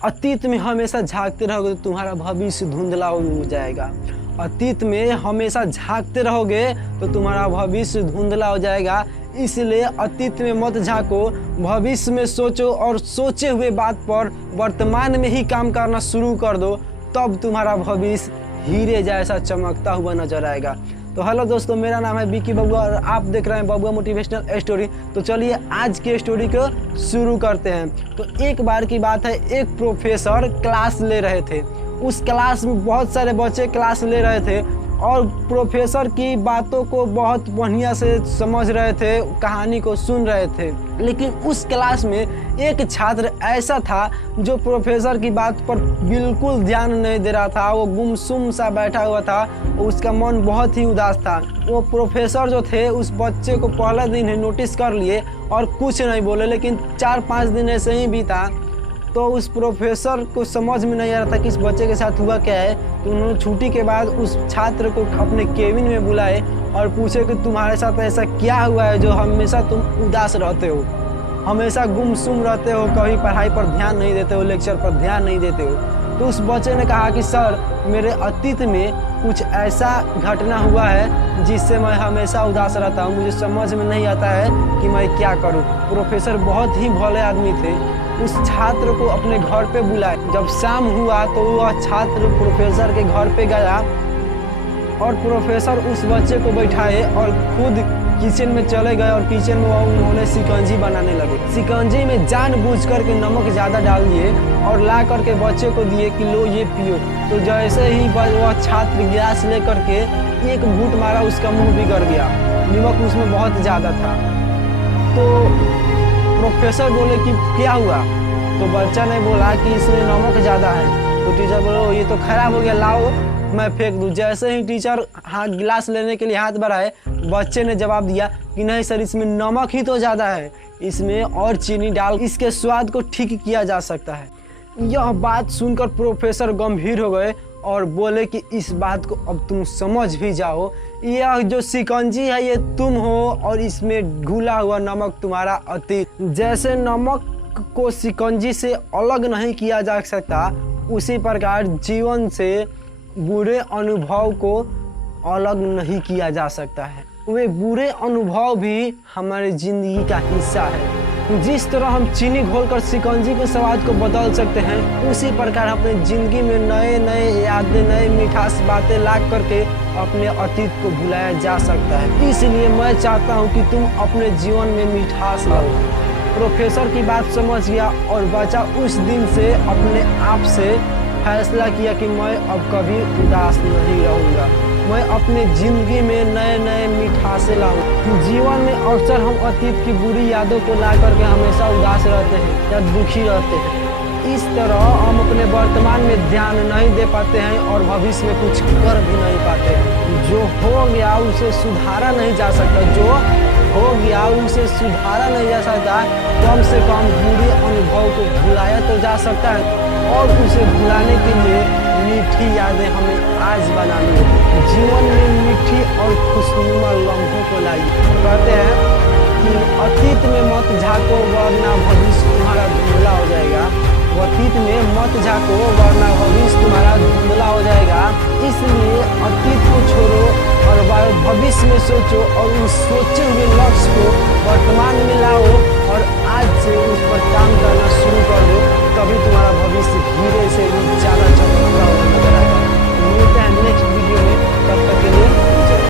अतीत में हमेशा झांकते रहोगे तो तुम्हारा भविष्य धुंधला हो जाएगा। अतीत में हमेशा झांकते रहोगे तो तुम्हारा भविष्य धुंधला हो जाएगा। इसलिए अतीत में मत झांको, भविष्य में सोचो और सोचे हुए बात पर वर्तमान में ही काम करना शुरू कर दो, तब तुम्हारा भविष्य हीरे जैसा चमकता हुआ नजर आएगा। तो हेलो दोस्तों, मेरा नाम है विकी बबुआ और आप देख रहे हैं बबुआ मोटिवेशनल स्टोरी। तो चलिए आज की स्टोरी को शुरू करते हैं। तो एक बार की बात है, एक प्रोफेसर क्लास ले रहे थे। उस क्लास में बहुत सारे बच्चे क्लास ले रहे थे और प्रोफेसर की बातों को बहुत बढ़िया से समझ रहे थे, कहानी को सुन रहे थे। लेकिन उस क्लास में एक छात्र ऐसा था जो प्रोफेसर की बात पर बिल्कुल ध्यान नहीं दे रहा था। वो गुमसुम सा बैठा हुआ था, उसका मन बहुत ही उदास था। वो प्रोफेसर जो थे उस बच्चे को पहला दिन ही नोटिस कर लिए और कुछ नहीं बोले। लेकिन 4-5 दिन ऐसे ही बीता तो उस प्रोफेसर को समझ में नहीं आ रहा था कि इस बच्चे के साथ हुआ क्या है। तो उन्होंने छुट्टी के बाद उस छात्र को अपने केबिन में बुलाए और पूछे कि तुम्हारे साथ ऐसा क्या हुआ है जो हमेशा तुम उदास रहते हो, हमेशा गुमसुम रहते हो, कभी पढ़ाई पर ध्यान नहीं देते हो, लेक्चर पर ध्यान नहीं देते हो। तो उस बच्चे ने कहा कि सर, मेरे अतीत में कुछ ऐसा घटना हुआ है जिससे मैं हमेशा उदास रहता हूँ, मुझे समझ में नहीं आता है कि मैं क्या करूँ। प्रोफेसर बहुत ही भोले आदमी थे, उस छात्र को अपने घर पे बुलाए। जब शाम हुआ तो वह छात्र प्रोफेसर के घर पे गया और प्रोफेसर उस बच्चे को बैठाए और खुद किचन में चले गए और किचन में उन्होंने शिकंजी बनाने लगे। शिकंजी में जानबूझकर के नमक ज़्यादा डाल दिए और ला करके बच्चे को दिए कि लो ये पियो। तो जैसे ही वह छात्र गिलास लेकर के एक घूंट मारा, उसका मुंह बिगड़ गया, नमक उसमें बहुत ज़्यादा था। तो प्रोफेसर बोले कि क्या हुआ? तो बच्चा ने बोला कि इसमें नमक ज़्यादा है। तो टीचर बोले ये तो खराब हो गया, लाओ मैं फेंक दूँ। जैसे ही टीचर हाथ गिलास लेने के लिए हाथ बढ़ाए, बच्चे ने जवाब दिया कि नहीं सर, इसमें नमक ही तो ज़्यादा है, इसमें और चीनी डाल इसके स्वाद को ठीक किया जा सकता है। यह बात सुनकर प्रोफेसर गंभीर हो गए और बोले कि इस बात को अब तुम समझ भी जाओ, यह जो शिकंजी है ये तुम हो और इसमें घुला हुआ नमक तुम्हारा अतीत। जैसे नमक को शिकंजी से अलग नहीं किया जा सकता, उसी प्रकार जीवन से बुरे अनुभव को अलग नहीं किया जा सकता है। वे बुरे अनुभव भी हमारे जिंदगी का हिस्सा है। जिस तरह हम चीनी घोलकर शिकंजी के स्वाद को बदल सकते हैं, उसी प्रकार अपने जिंदगी में नए नए यादें, नए मिठास बातें ला करके अपने अतीत को भुलाया जा सकता है। इसलिए मैं चाहता हूं कि तुम अपने जीवन में मिठास लाओ। प्रोफेसर की बात समझ गया और बच्चा उस दिन से अपने आप से फैसला किया कि मैं अब कभी उदास नहीं रहूँगा, मैं अपने ज़िंदगी में नए नए मिठासे लाऊं। जीवन में अक्सर हम अतीत की बुरी यादों को ला करके हमेशा उदास रहते हैं या दुखी रहते हैं। इस तरह हम अपने वर्तमान में ध्यान नहीं दे पाते हैं और भविष्य में कुछ कर भी नहीं पाते। जो हो गया उसे सुधारा नहीं जा सकता, जो हो गया उसे सुधारा नहीं जा सकता। कम से कम बुरे अनुभव को भुलाया तो जा सकता है और उसे भुलाने के लिए मीठी यादें हमें आज बनानी है। जीवन में मीठी और खुशनुमा लम्हों को लाइए। कहते हैं कि अतीत में मत झांको वरना भविष्य तुम्हारा धुंधला हो जाएगा। अतीत में मत झांको वरना भविष्य तुम्हारा धुंधला हो जाएगा। इसलिए अतीत को छोड़ो और भविष्य में सोचो और उस सोचे हुए लक्ष्य को वर्तमान में लाओ और आज से उस पर काम करना शुरू कर दो।